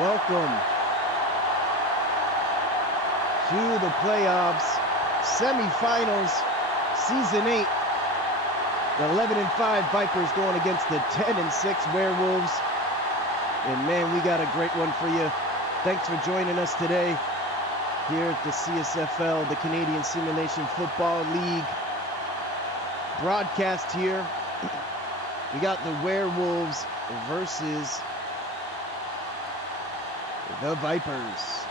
Welcome to the playoffs, semifinals, season 8. The 11-5 Vipers going against the 10-6 Werewolves. And man, we got a great one for you. Thanks for joining us today here at the CSFL, the Canadian Simulation Football League broadcast here. We got the Werewolves versus the Vipers.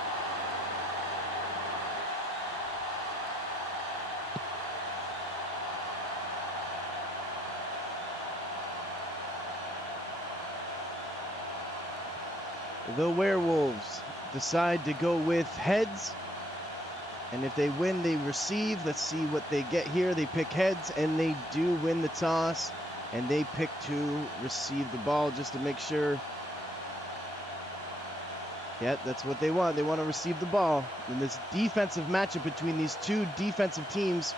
The Werewolves decide to go with heads, and if they win, they receive. Let's see what they get here. They pick heads, and they do win the toss, and they pick to receive the ball just to make sure. Yeah, that's what they want. They want to receive the ball. In this defensive matchup between these two defensive teams,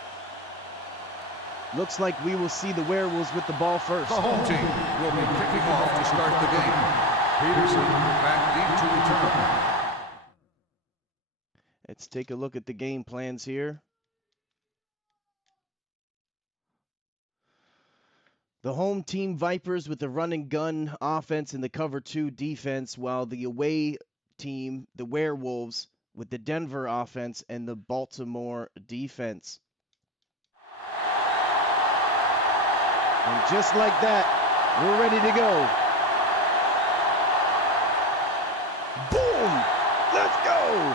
looks like we will see the Werewolves with the ball first. The home team will be kicking off to start the game. Peterson back deep to return. Let's take a look at the game plans here. The home team Vipers with the run and gun offense and the cover 2 defense, while the away team, the Werewolves, with the Denver offense and the Baltimore defense. And just like that, we're ready to go. Boom! Let's go!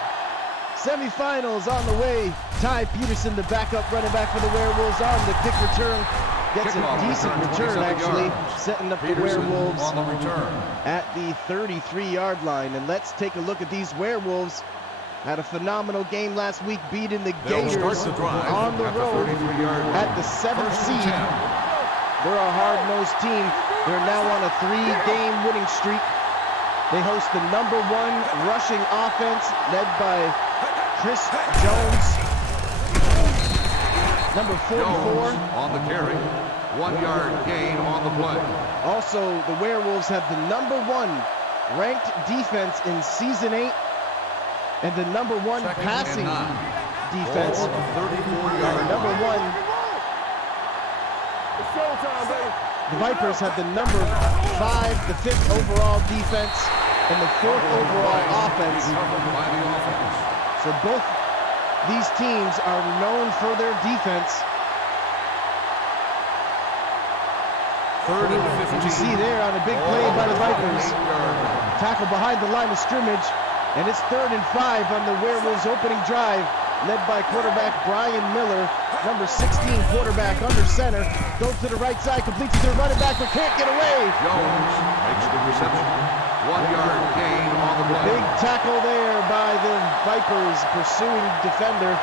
Semifinals on the way. Ty Peterson, the backup running back for the Werewolves, on the kick return. Gets a decent return, actually, setting up the Werewolves on the return at the 33-yard line. And let's take a look at these Werewolves. Had a phenomenal game last week, beating the Gators on the road at the 7th seed. They're a hard-nosed team. They're now on a 3-game winning streak. They host the #1 rushing offense led by Chris Jones. Number 44. Jones on the carry. 1-yard gain on the play. Also, the Werewolves have the #1 ranked defense in Season 8 and the #1 passing defense. 34-yard #1. The Vipers have the #5, the 5th overall defense, and the 4th overall offense. So both these teams are known for their defense. 3rd and 15. You see there on a big play by the Vipers. Tackle behind the line of scrimmage, and it's 3rd and 5 on the Werewolves' opening drive, led by quarterback Brian Miller, number 16 quarterback under center. Goes to the right side, completes to the running back, but can't get away. Jones makes the reception. 1-yard gain on the play. Big tackle there by the Vipers, pursuing defender,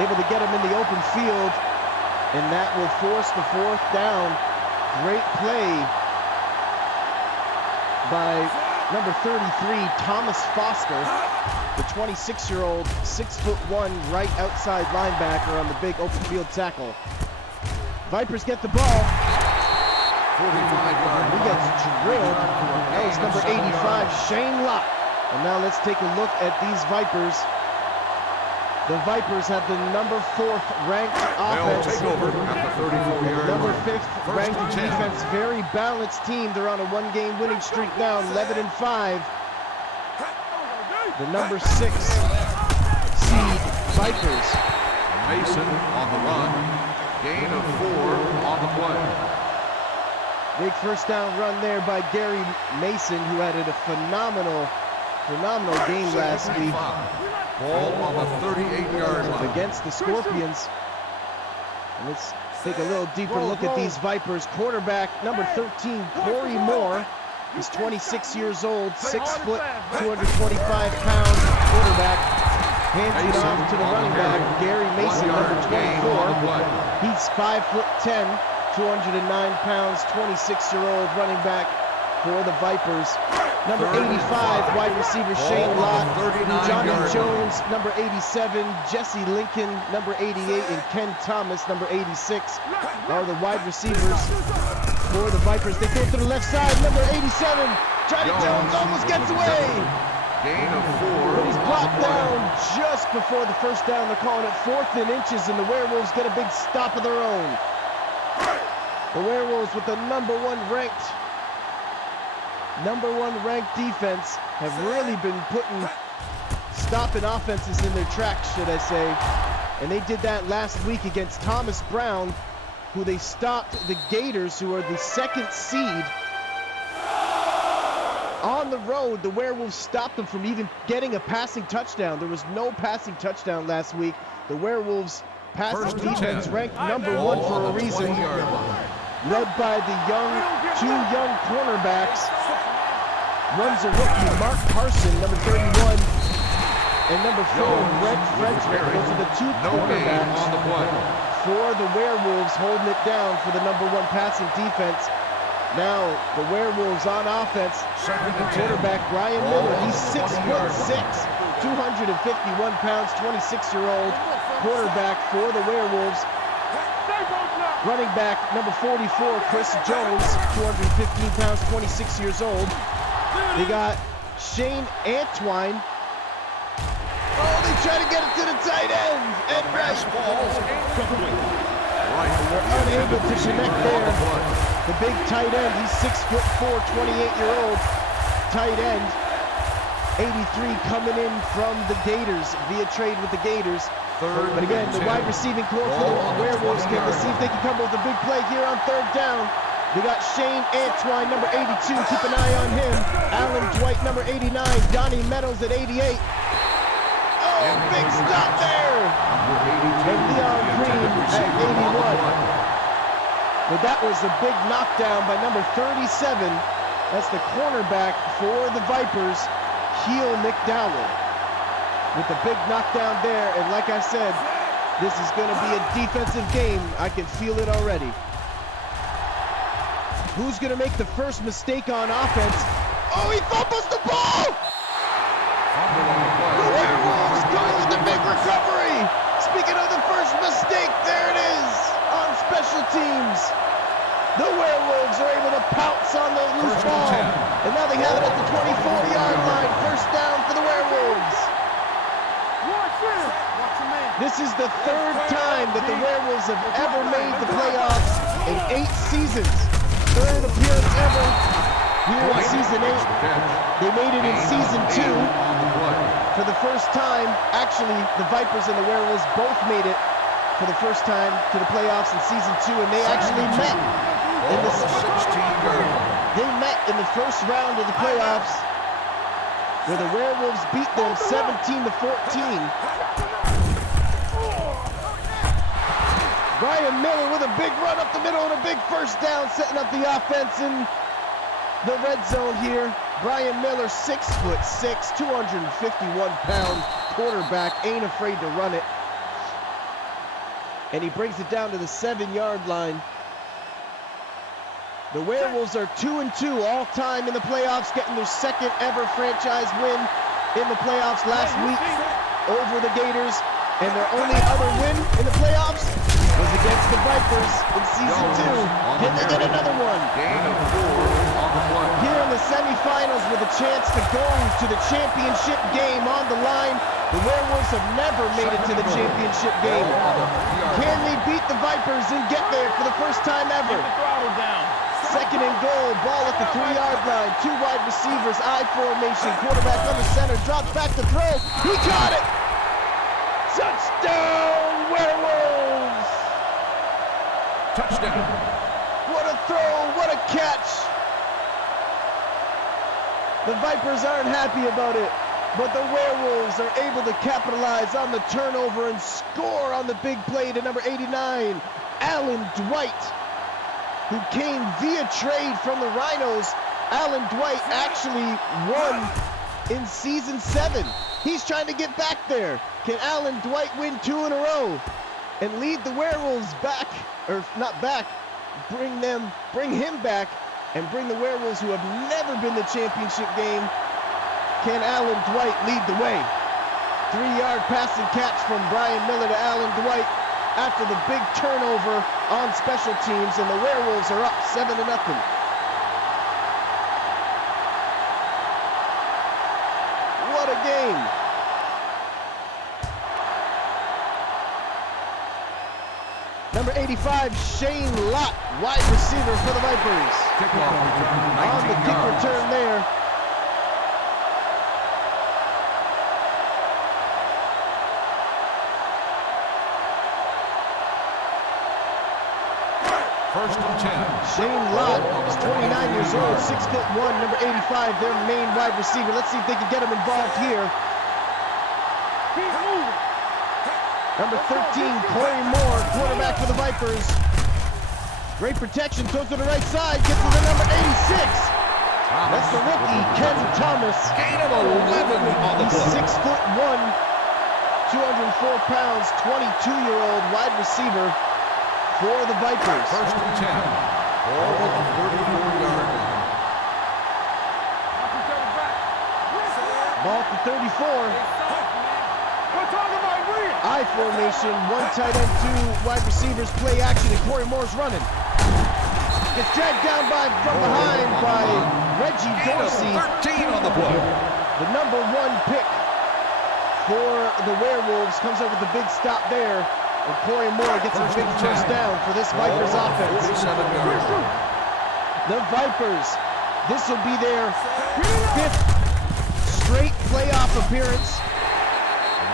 able to get him in the open field, and that will force the 4th down. Great play by number 33, Thomas Foster, the 26-year-old, 6'1", right outside linebacker on the big open field tackle. Vipers get the ball. 45-yard. He gets drilled. That was number 85, Shane Lott. And now let's take a look at these Vipers. The Vipers have the #4 ranked offense. They'll take over at the 34-yard Number line. 5th ranked defense. Very balanced team. They're on a 1-game winning streak now, 11-5. The number 6 seed Vipers. Mason on the run. Gain of 4 on the play. Big first down run there by Gary Mason, who had a phenomenal game last week. Ball on the 38-yard line. Against the Scorpions. And let's take a little deeper look at these Vipers. Quarterback number 13, Corey Moore. He's 26 years old, 6 foot, 225-pound quarterback. Hands it off to the running back, Gary Mason, number 24. He's 5'10", 209 pounds, 26-year-old running back for the Vipers. Number 85, wide receiver Shane Lott. Johnny Jones, number 87. Jesse Lincoln, number 88. And Ken Thomas, number 86, are the wide receivers for the Vipers. They go to the left side, number 87. Johnny Jones almost gets away. Gain of 4. But he's on brought the play. down just before the first down. They're calling it 4th and inches, and the Werewolves get a big stop of their own. The Werewolves with the number one ranked defense have really been stopping offenses in their tracks, should I say. And they did that last week against Thomas Brown, who they stopped the Gators, who are the 2nd seed. On the road, the Werewolves stopped them from even getting a passing touchdown. There was no passing touchdown last week. The Werewolves passing defense ranked number 1 for a reason. Led by the two young cornerbacks. One's a rookie, Mark Carson, number 31, and number 4, Brett Frederick. Those are the 2 cornerbacks on the play. for the Werewolves, holding it down for the number 1 passing defense. Now, the Werewolves on offense. Quarterback Brian Miller, he's 6'6", 251 pounds, 26-year-old quarterback for the Werewolves. Running back number 44, Chris Jones, 215 pounds, 26 years old. They got Shane Antwine. Oh, they try to get it to the tight end. And right. They're unable to connect there. The big tight end, he's 6'4", 28-year-old tight end. 83 coming in from the Gators via trade with the Gators. But again, the wide receiving core for the Werewolves can see if they can come up with a big play here on 3rd down. They got Shane Antwine, number 82. Keep an eye on him. Alan Dwight, number 89. Donnie Meadows at 88. Oh, big stop there. And Leon Green at 81. But that was a big knockdown by number 37. That's the cornerback for the Vipers, Heel McDowell. With the big knockdown there, and like I said, this is going to be a defensive game. I can feel it already. Who's going to make the first mistake on offense? Oh, he fumbles the ball! The Werewolves going with the big recovery. Speaking of the first mistake, there it is on special teams. The Werewolves are able to pounce on the loose ball, and now they have it at the 24-yard line. First down for the Werewolves. This is the 3rd time that the Werewolves have ever made the playoffs in 8 seasons. 3rd appearance ever here in season 8. They made it in season 2 for the first time. Actually, the Vipers and the Werewolves both made it for the first time to the playoffs in season 2, and they actually met in the 16-yard. They met in the first round of the playoffs, where the Werewolves beat them 17-14. Brian Miller with a big run up the middle and a big first down, setting up the offense in the red zone here. Brian Miller, 6'6", 251-pound quarterback, ain't afraid to run it. And he brings it down to the 7-yard line. The Werewolves are 2-2 all time in the playoffs, getting their 2nd ever franchise win in the playoffs last week over the Gators. And their only other win in the playoffs was against the Vipers in season 2. Can they get another one? Here in the semifinals with a chance to go to the championship game on the line. The Werewolves have never made it to the championship game. Can they beat the Vipers and get there for the first time ever? 2nd and goal, ball at the 3-yard line. 2 wide receivers, I formation. Quarterback under center, drops back to throw. He caught it! Touchdown, Werewolves! Touchdown. What a throw, what a catch. The Vipers aren't happy about it, but the Werewolves are able to capitalize on the turnover and score on the big play to number 89, Alan Dwight, who came via trade from the Rhinos. Alan Dwight actually won in season 7. He's trying to get back there. Can Alan Dwight win 2 in a row and lead the Werewolves back, or not back, bring him back and bring the Werewolves, who have never been the championship game? Can Alan Dwight lead the way? 3-yard passing catch from Brian Miller to Alan Dwight after the big turnover on special teams, and the Werewolves are up 7-0. What What a game. Number 85, Shane Lott, wide receiver for the Vipers. Kickoff return, On the 19 kick yards. return there. First and 10. Shane Lott is 29 years old, 6'1", number 85, their main wide receiver. Let's see if they can get him involved here. Number 13, Corey Moore, quarterback for the Vipers. Great protection, throws to the right side, gets to the number 86. That's the rookie, Ken Thomas. Gain of 11 on the He's play. 6'1", 204 pounds, 22-year-old wide receiver for the Vipers. First and 10. Ball on the 34-yard line. Ball to 34. I formation, one tight end, two wide receivers, play action, and Corey Moore's running. Gets dragged down from behind by Reggie Gain of Dorsey, 13 on the play. the number 1 pick for the Werewolves. Comes up with a big stop there, and Corey Moore gets a big first down for this Vipers offense. 47-yard line. The Vipers, this will be their 5th straight playoff appearance.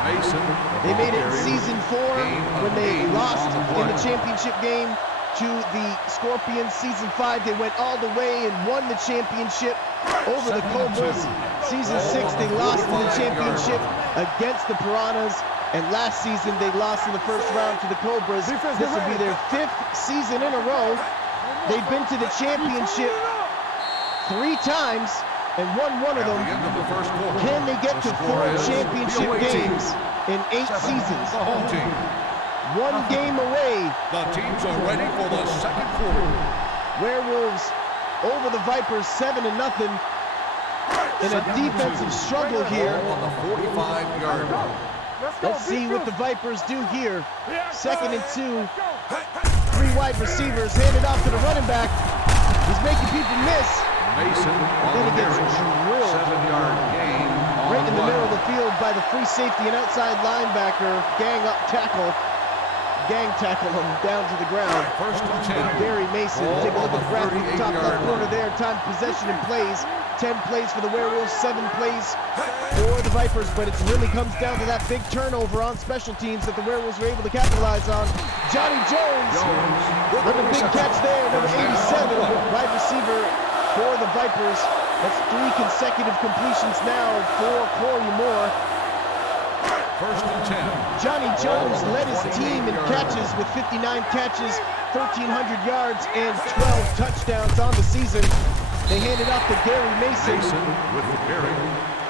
Mason. They made it in season 4 Gain of when they 8 lost on the in the play. championship game to the Scorpions. Season 5, they went all the way and won the championship over the Cobras. Season 6, they lost in the championship against the Piranhas. And last season, they lost in the first round to the Cobras. This will be their 5th season in a row. They've been to the championship 3 times and won one of At them. the end of the first quarter, Can they get the to score 4 is championship the away team. games in 8 7, seasons? The home team. 1 game away. The teams are ready for the second quarter. Werewolves over the Vipers 7-0 in a defensive struggle here. Ball on the 45-yard line. Let's see what the Vipers do here. 2nd and 2. 3 wide receivers handed off to the running back. He's making people miss. Mason on Then the he gets carry. drilled 7-yard gain on right in the play. middle of the field by the free safety and outside linebacker. Gang tackle him down to the ground. First and 10. Barry Mason, Ball take a look on at the graphic at the top 38-yard left corner line. there. Time, possession, and plays. 10 plays for the Werewolves, 7 plays for the Vipers, but it really comes down to that big turnover on special teams that the Werewolves were able to capitalize on. Johnny Jones with a big catch there, number 87, wide receiver for the Vipers. That's 3 consecutive completions now for Corey Moore. First and 10. Johnny Jones led his team in catches with 59 catches, 1,300 yards, and 12 touchdowns on the season. They hand it off to Gary Mason, Mason with the carry.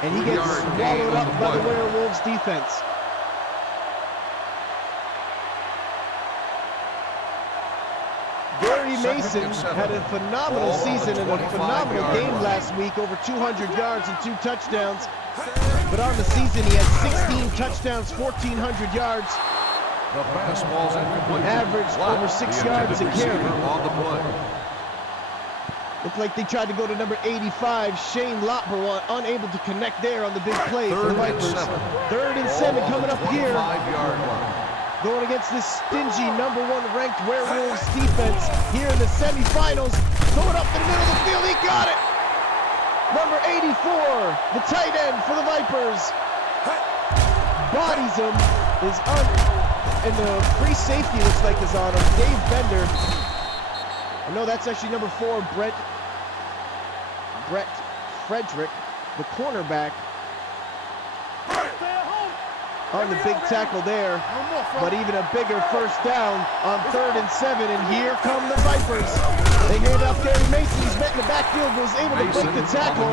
and he gets 2-yard gain swallowed on up the by the play. Werewolves defense. Gary Mason had a phenomenal season and a phenomenal game last week, over 200 yards and 2 touchdowns. But on the season, he had 16 touchdowns, 1,400 yards. The fastball's incomplete. Averaged Lott, over 6 the yards a intended carry. receiver on the play. Looked like they tried to go to number 85, Shane Lott, but unable to connect there on the big play for the 3rd and Vipers. 7. 3rd and 7 coming up here. 25-yard line. Going against this stingy number 1 ranked Werewolves defense here in the semifinals. Going up in the middle of the field, he got it! Number 84, the tight end for the Vipers. Bodies him, is on, and the free safety looks like is on him, Dave Bender. No, that's actually number 4, Brett Frederick, the cornerback, on the big tackle there. But even a bigger first down on 3rd and 7, and here come the Vipers. They hand off Gary Mason. He's met in the backfield, was able to break the tackle,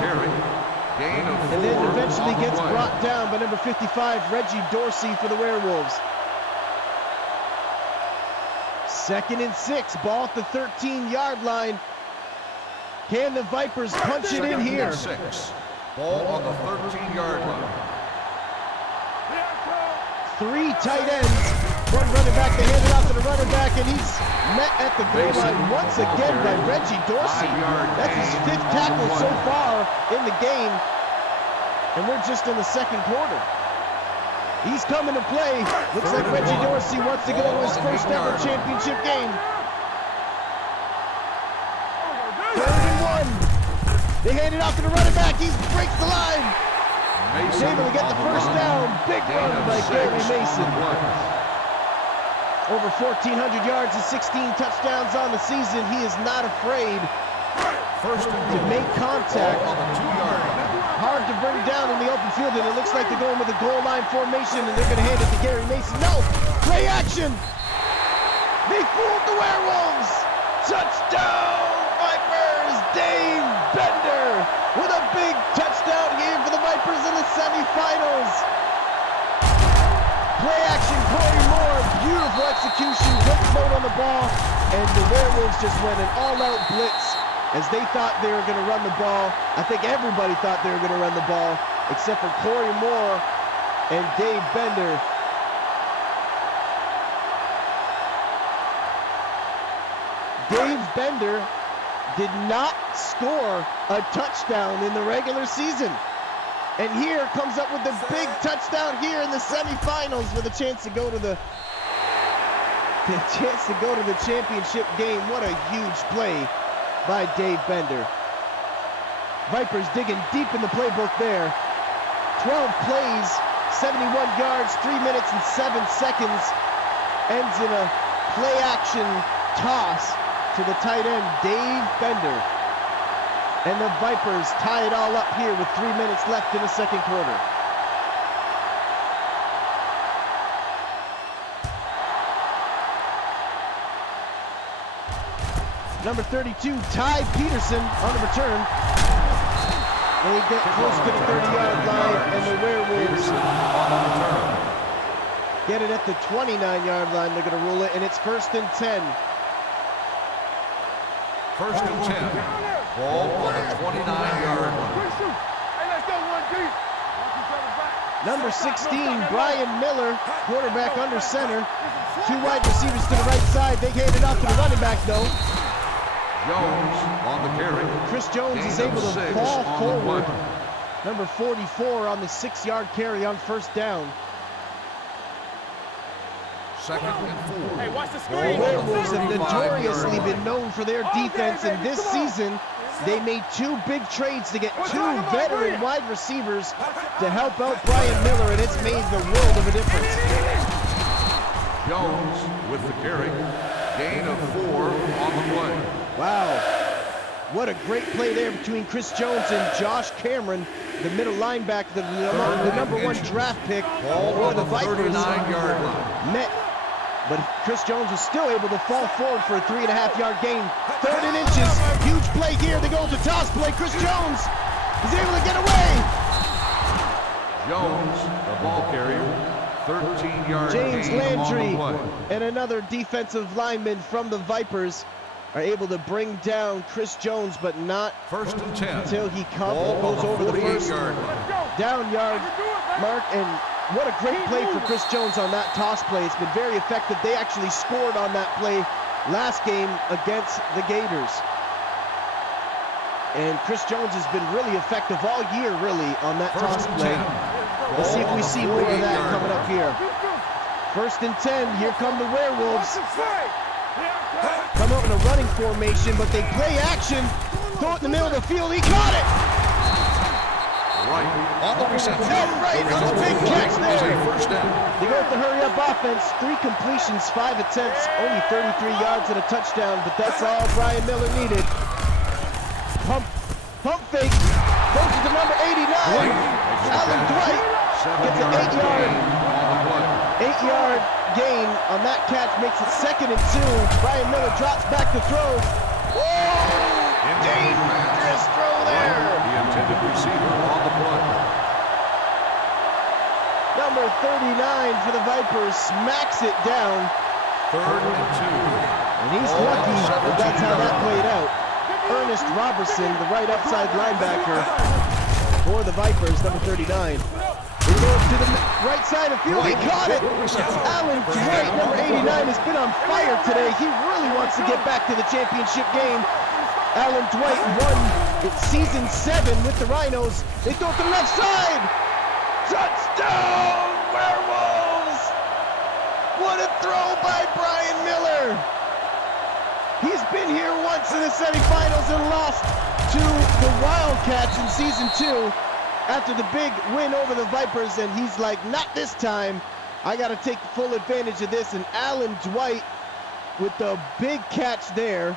Gain of 4 and then eventually on the gets play. brought down by number 55, Reggie Dorsey for the Werewolves. 2nd and 6, ball at the 13-yard line. Can the Vipers punch it in 2nd here? and 6. Ball on the 13-yard line. 3 tight ends. One running back, they hand it off to the running back, and he's met at the goal line once again by Reggie Dorsey. That's his 5th tackle so far in the game. And we're just in the second quarter. He's coming to play. Looks like Reggie Dorsey wants to go to his first ever championship game. 3rd and 1. They hand it off to the running back. He breaks the line. He's able to get the first down. Big run by Gary Mason. Over 1,400 yards and 16 touchdowns on the season. He is not afraid to make contact. Hard to bring down in the open field, and it looks like they're going with a goal line formation, and they're going to hand it to Gary Mason. No! Play action! They fooled the Werewolves! Touchdown, Vipers! Dave Bender with a big touchdown game for the Vipers in the semifinals. Play action, Corey Moore, beautiful execution, good float on the ball, and the Werewolves just went an all-out blitz as they thought they were going to run the ball. I think everybody thought they were going to run the ball, except for Corey Moore and Dave Bender. Dave Bender did not score a touchdown in the regular season. And here comes up with the big touchdown here in the semifinals with a chance to go to the championship game. What a huge play by Dave Bender. Vipers digging deep in the playbook there. 12 plays, 71 yards, 3 minutes and 7 seconds. Ends in a play action toss to the tight end, Dave Bender. And the Vipers tie it all up here with 3 minutes left in the second quarter. Number 32, Ty Peterson on the return. They get close to the 30-yard line, and the Werewolves get it at the 29-yard line. They're going to rule it, and it's 1st and 10. 1st and 10. Ball on the 29-yard line. Number 16, Brian Miller, quarterback under center. 2 wide receivers to the right side. They hand it off to the running back, though. Jones on the carry. Chris Jones is able to fall forward. Number 44 on the 6-yard carry on 1st down. 2nd and 4. Hey, watch the The screen. Werewolves have notoriously been known for their defense, and this season they made 2 big trades to get 2 veteran wide receivers to help out Brian Miller, and it's made the world of a difference. Jones with the carry. Gain of 4 on the play. Wow. What a great play there between Chris Jones and Josh Cameron, the middle linebacker, the number 1 draft pick for the Vipers. 39-yard line. Met, but Chris Jones was still able to fall forward for a 3.5-yard gain. 3rd and inches. Huge play here. They go to toss play. Chris Jones is able to get away. Jones, the ball carrier. 13-yard James gain Landry on the play. and another defensive lineman from the Vipers are able to bring down Chris Jones, but not 1st and 10. until he Ball goes on over the first 48-yard line. down yard mark. And what a great play for Chris Jones on that toss play. It's been very effective. They actually scored on that play last game against the Gators. And Chris Jones has been really effective all year, really, on that toss play. Let's see if we see more of that coming up here. 1st and 10. Here come the Werewolves. Come up in a running formation, but they play action. Throw it in the middle of the field. He caught it. Right on the reception. Right on the big catch there. A 1st down. They go with the hurry-up offense. 3 completions, 5 attempts, only 33 yards and a touchdown, but that's all Brian Miller needed. Pump fake. Goes to the number 89. Alan Dwight gets an 8-yard gain on that catch, makes it 2nd and 2. Brian Miller drops back to throw. Whoa! Dangerous throw there. The intended receiver on the play. Number 39 for the Vipers smacks it down. 3rd and 2. And he's lucky that that's how that played out. Ernest Robertson, the right outside linebacker for the Vipers, number 39. He goes to the right side of field. He caught it. Alan Dwight, number 89, has been on fire today. He really wants to get back to the championship game. Alan Dwight, 1 It's season 7 with the Rhinos. They throw it to the left side. Touchdown, Werewolves! What a throw by Brian Miller. He's been here once in the semifinals and lost to the Wildcats in season 2 after the big win over the Vipers, and he's like, not this time. I got to take full advantage of this. And Alan Dwight with the big catch there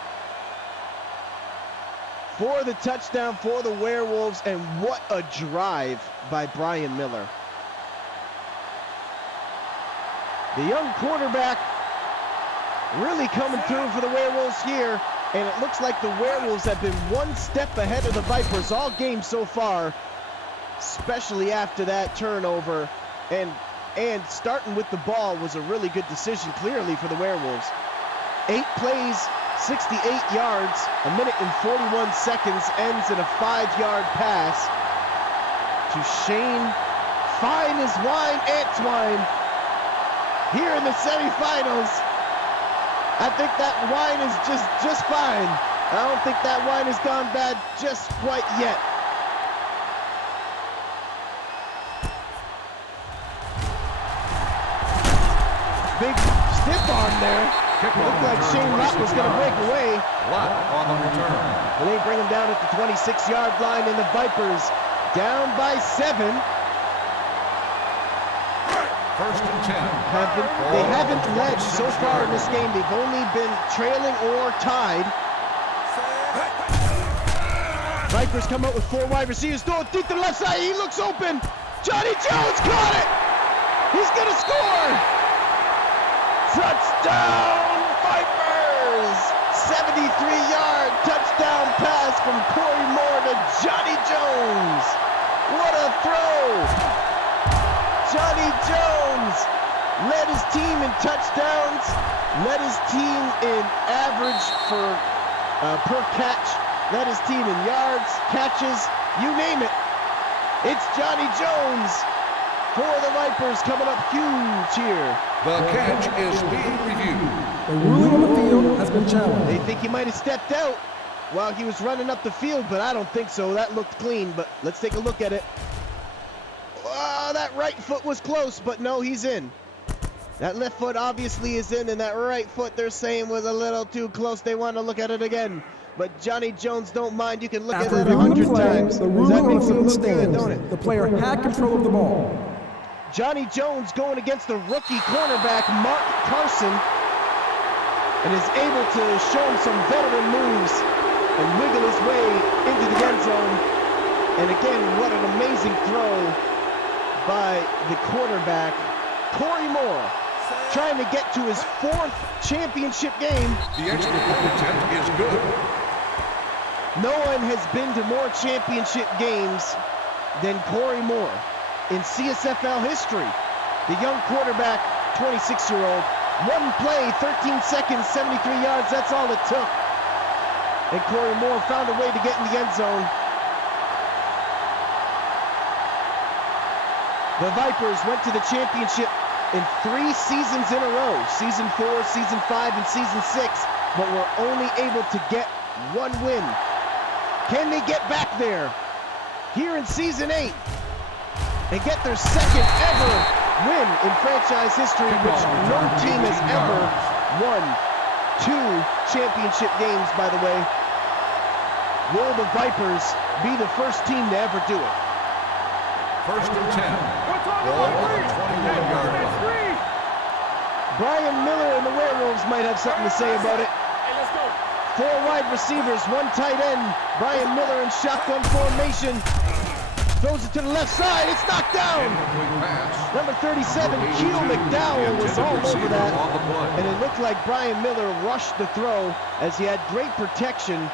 for the touchdown for the Werewolves, and what a drive by Brian Miller. The young quarterback really coming through for the Werewolves here, and it looks like the Werewolves have been one step ahead of the Vipers all game so far, especially after that turnover, and starting with the ball was a really good decision clearly for the Werewolves. 8 plays, 68 yards, a minute and 41 seconds, ends in a 5-yard pass to Shane Fine as Wine Antwine here in the semifinals. I think that wine is just fine. I don't think that wine has gone bad just quite yet. Big stiff arm there. Looked like Shane Lott was going to break away. Lott on the return. But they bring him down at the 26-yard line, and the Vipers down by 7. First and 10. They haven't led so far in this game. They've only been trailing or tied. Vipers come out with 4 wide receivers. Throw it deep to the left side. He looks open. Johnny Jones caught it. He's going to score. Touchdown, Vipers. 73-yard touchdown pass from Corey Moore to Johnny Jones. What a throw. Johnny Jones led his team in touchdowns, led his team in average for per catch, led his team in yards, catches, you name it. It's Johnny Jones for the Vipers coming up huge here. The catch is being reviewed. The ruling on the field has been challenged. They think he might have stepped out while he was running up the field, but I don't think so. That looked clean, but let's take a look at it. That right foot was close, but no, he's in. That left foot obviously is in, and that right foot they're saying was a little too close. They want to look at it again. But Johnny Jones don't mind. You can look at it 100 times. The ruling on the field good, stands. don't it? The player had control of the ball. Johnny Jones going against the rookie cornerback, Mark Carson, and is able to show him some veteran moves and wiggle his way into the end zone. And again, what an amazing throw by the quarterback, Corey Moore, trying to get to his 4th championship game. The extra point attempt is good. No one has been to more championship games than Corey Moore in CSFL history. The young quarterback, 26-year-old, 1 play, 13 seconds, 73 yards, that's all it took. And Corey Moore found a way to get in the end zone. The Vipers went to the championship in 3 seasons in a row. Season 4, Season 5, and Season 6, but were only able to get 1 win. Can they get back there here in Season 8 and get their 2nd ever win in franchise history, which no team has ever won 2 championship games, by the way? Will the Vipers be the first team to ever do it? First and 10. Ball on the 21-yard line. Brian Miller and the Werewolves might have something to say about it. 4 wide receivers, 1 tight end. Brian Miller in shotgun formation. Throws it to the left side. It's knocked down. Number 37, Keel McDowell, was all over that. And it looked like Brian Miller rushed the throw as he had great protection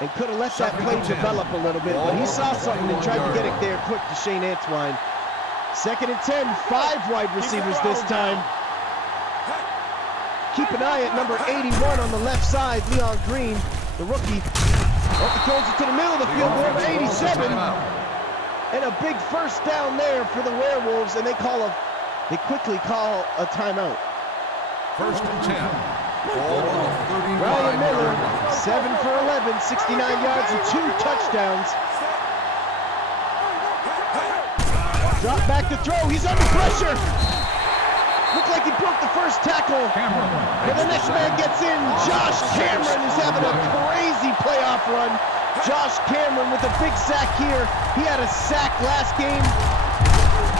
and could have let that play develop a little bit. But he saw something and tried to get it there quick to Shane Antwine. 2nd and 10, 5 wide receivers this time. Keep an eye at number 81 on the left side, Leon Green, the rookie. He throws it to the middle of the field, number 87. And a big first down there for the Werewolves, and they quickly call a timeout. First and 10. Ball on the 35-yard Brian Miller line. 7 for 11, 69 yards and 2 touchdowns. Drop back to throw, he's under pressure. Looked like he broke the first tackle. But the next man gets in. Josh Cameron is having a crazy playoff run. Josh Cameron with a big sack here. He had a sack last game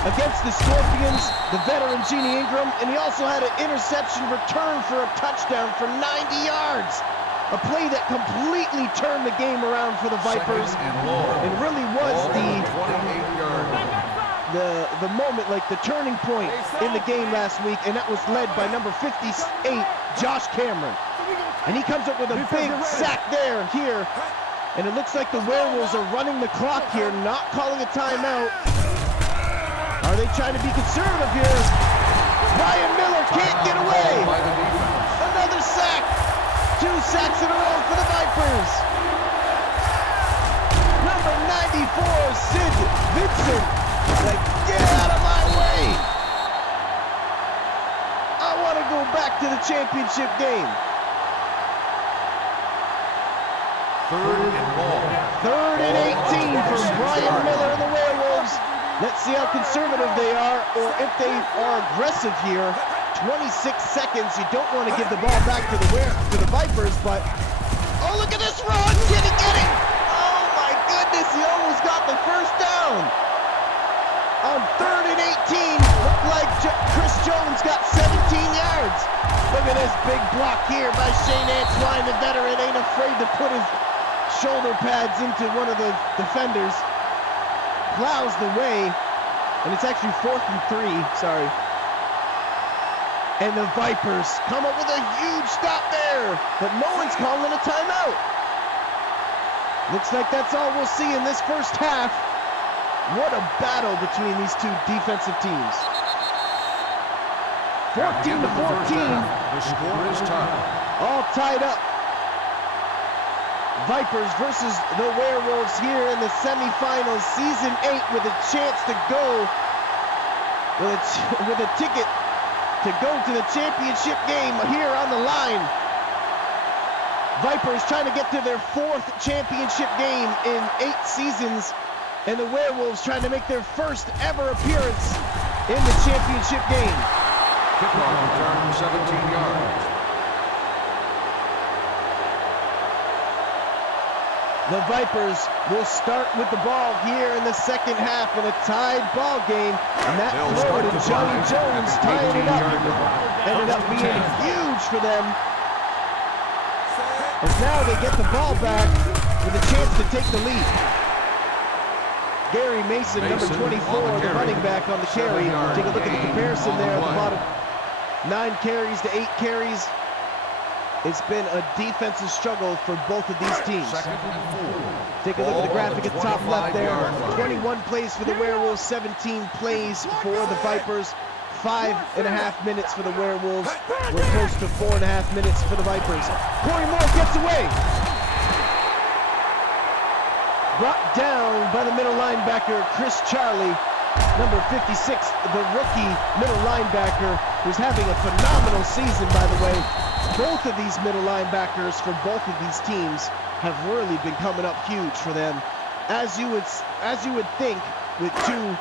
against the Scorpions, the veteran Genie Ingram, and he also had an interception return for a touchdown for 90 yards. A play that completely turned the game around for the Vipers. It really was the moment, like the turning point in the game last week, and that was led by number 58, Josh Cameron. And he comes up with a big sack here, and it looks like the Werewolves are running the clock here, not calling a timeout. Are they trying to be conservative here? Ryan Miller can't get away. Another sack. 2 sacks in a row for the Vipers. Number 94, Sid Vincent. Like, get out of my way. I want to go back to the championship game. 3rd and ball. 3rd and 18 for Brian Miller and the Werewolves. Let's see how conservative they are, or if they are aggressive here. 26 seconds. You don't want to give the ball back to the Vipers, but oh, look at this run! Get it! Oh my goodness, he almost got the first down. On 3rd and 18, looked like Chris Jones got 17 yards. Look at this big block here by Shane Antwine, the veteran, ain't afraid to put his shoulder pads into one of the defenders. Plows the way, and it's actually 4th and 3, sorry. And the Vipers come up with a huge stop there, but no one's calling a timeout. Looks like that's all we'll see in this first half. What a battle between these two defensive teams. 14 to 14. The score is tied. All tied up. Vipers versus the Werewolves here in the semifinals, season 8, with a chance to go with a ticket to go to the championship game here on the line. Vipers trying to get to their 4th championship game in 8 seasons, and the Werewolves trying to make their first ever appearance in the championship game. Kickoff return, 17 yards. The Vipers will start with the ball here in the second half in a tied ball game, and that throw to Johnny Jones tying it up ended up being huge for them. As now they get the ball back with a chance to take the lead. Gary Mason, number 24, the running back on the carry. Take a look at the comparison there at the bottom. 9 carries to 8 carries. It's been a defensive struggle for both of these teams. Take a look at the graphic at the top left there. 21 plays for the Werewolves, 17 plays for the Vipers. 5.5 minutes for the Werewolves. We're close to 4.5 minutes for the Vipers. Corey Moore gets away. Brought down by the middle linebacker, Chris Charlie. Number 56, the rookie middle linebacker, who's having a phenomenal season, by the way. Both of these middle linebackers for both of these teams have really been coming up huge for them. As you would think, with 2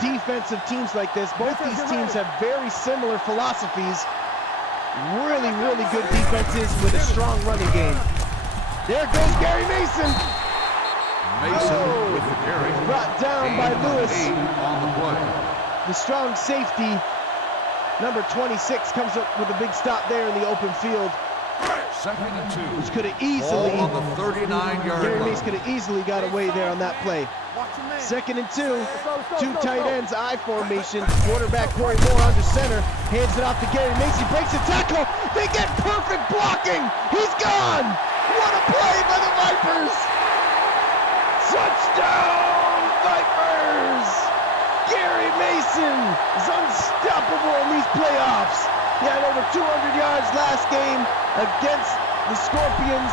defensive teams like this, both these teams have very similar philosophies. Really, really good defenses with a strong running game. There goes Gary Mason. Mason with the carry. Brought down by Lewis. 8 on the play. The strong safety, number 26, comes up with a big stop there in the open field. 2nd and 2. Which could have easily, Ball on the 39-yard Gary line. Mason could have easily got away there on that play. 2nd and 2, 2 tight ends, I formation. Quarterback Corey Moore under center, hands it off to Gary Mason, breaks the tackle. They get perfect blocking. He's gone. What a play by the Vipers. Touchdown, Vipers! Gary Mason is unstoppable in these playoffs. He had over 200 yards last game against the Scorpions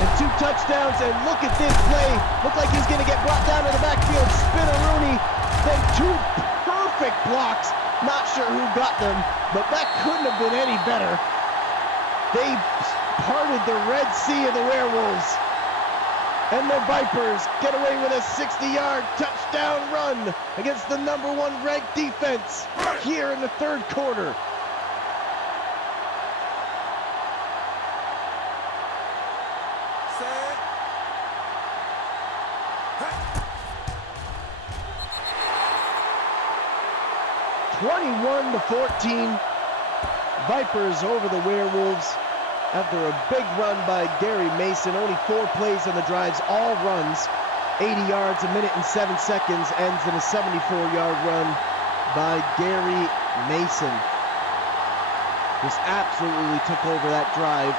and 2 touchdowns. And look at this play. Looked like he's going to get brought down to the backfield. Spinaroonie, then 2 perfect blocks. Not sure who got them, but that couldn't have been any better. They parted the Red Sea of the Werewolves. And the Vipers get away with a 60-yard touchdown run against the #1 ranked defense here in the third quarter. Set. 21-14. Vipers over the Werewolves after a big run by Gary Mason. Only 4 plays on the drives, all runs. 80 yards, 1 minute and 7 seconds, ends in a 74-yard run by Gary Mason. Just absolutely took over that drive.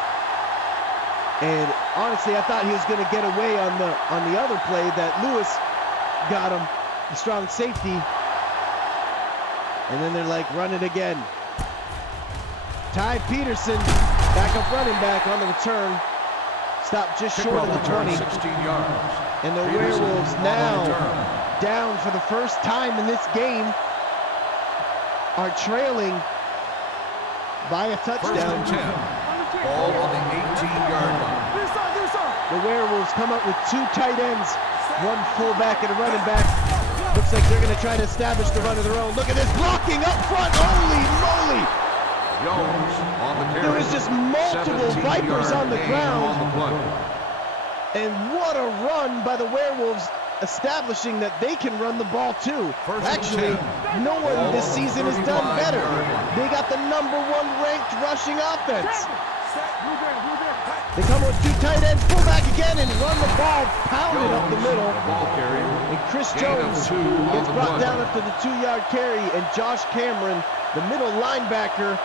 And honestly, I thought he was going to get away on the other play that Lewis got him, the strong safety. And then they're like, run it again. Ty Peterson, backup running back on the return. Stopped just short of the 20. 16 yards. And the Peterson Werewolves on the now return. down for the first time in this game, are trailing by a First touchdown. and 10. Ball on the 18-yard line. The Werewolves come up with 2 tight ends, 1 fullback and a running back. Looks like they're going to try to establish the run of their own. Look at this blocking up front. Holy moly! Jones on the carry. There was just multiple 17 Vipers on the gain ground. on the play. And what a run by the Werewolves, establishing that they can run the ball too. First and Actually, 10. no one this Ball on the season has done 35 better. yard line. They got the #1 ranked rushing offense. They come with 2 tight ends, fullback again, and run the ball, pound it up the middle. The ball carrier. And Chris Gain of Jones 2 on gets the brought play. down after the 2-yard carry, and Josh Cameron, the middle linebacker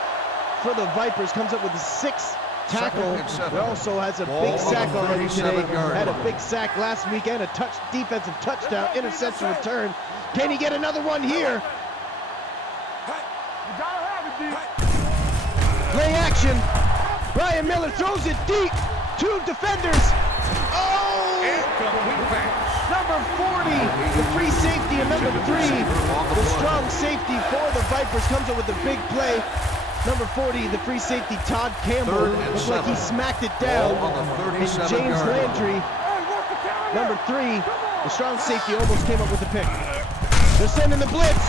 for the Vipers, comes up with a 6th tackle. Second and 7. He also has a Ball big on sack the already today. 37-yard Had a line. big sack last week and a defensive touchdown, interception return. Can he get another one here? Play action. Brian Miller throws it deep. 2 defenders. Oh! Incomplete pass. Number 40, the free safety, and number 3, the strong safety for the Vipers, comes up with a big play. Number 40, the free safety, Todd Campbell, Third and looks like he 7. smacked it down. Ball on the And 37-yard James line. Landry, number 3, the strong safety, almost came up with a pick. They're sending the blitz.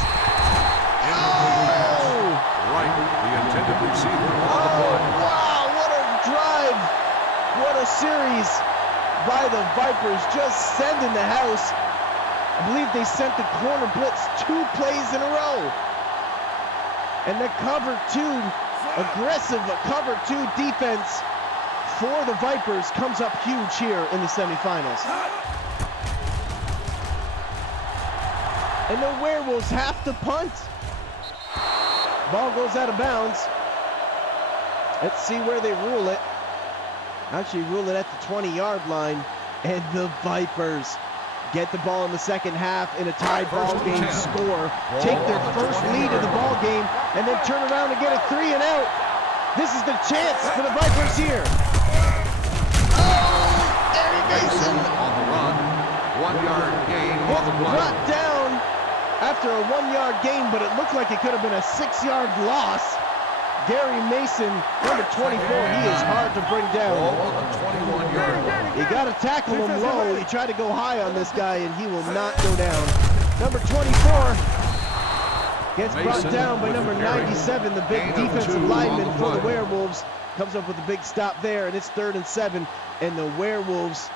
Oh! Right, the intended receiver on the play. Wow, what a drive. What a series by the Vipers, just sending the house. I believe they sent the corner blitz 2 plays in a row. And the cover 2, aggressive cover 2 defense for the Vipers comes up huge here in the semifinals. And the Werewolves have to punt. Ball goes out of bounds. Let's see where they rule it. Actually rule it at the 20-yard line. And the Vipers get the ball in the second half in a tied ball game, score, take their first lead of the ball game, and then turn around and get a 3 and out. This is the chance for the Vipers here. Oh, Gary Mason On the run. 1-yard gain on the play. brought down after a 1-yard gain, but it looked like it could have been a 6-yard loss. Gary Mason, number 24, he is hard to bring Ball down. on the 21-yard line. You got to tackle him low. You try to go high on this guy, and he will not go down. Number 24 gets brought Mason down by with number the carry. 97, the big Gain of defensive 2 lineman on the for the play. Werewolves. Comes up with a big stop there, and it's 3rd and 7, and the Werewolves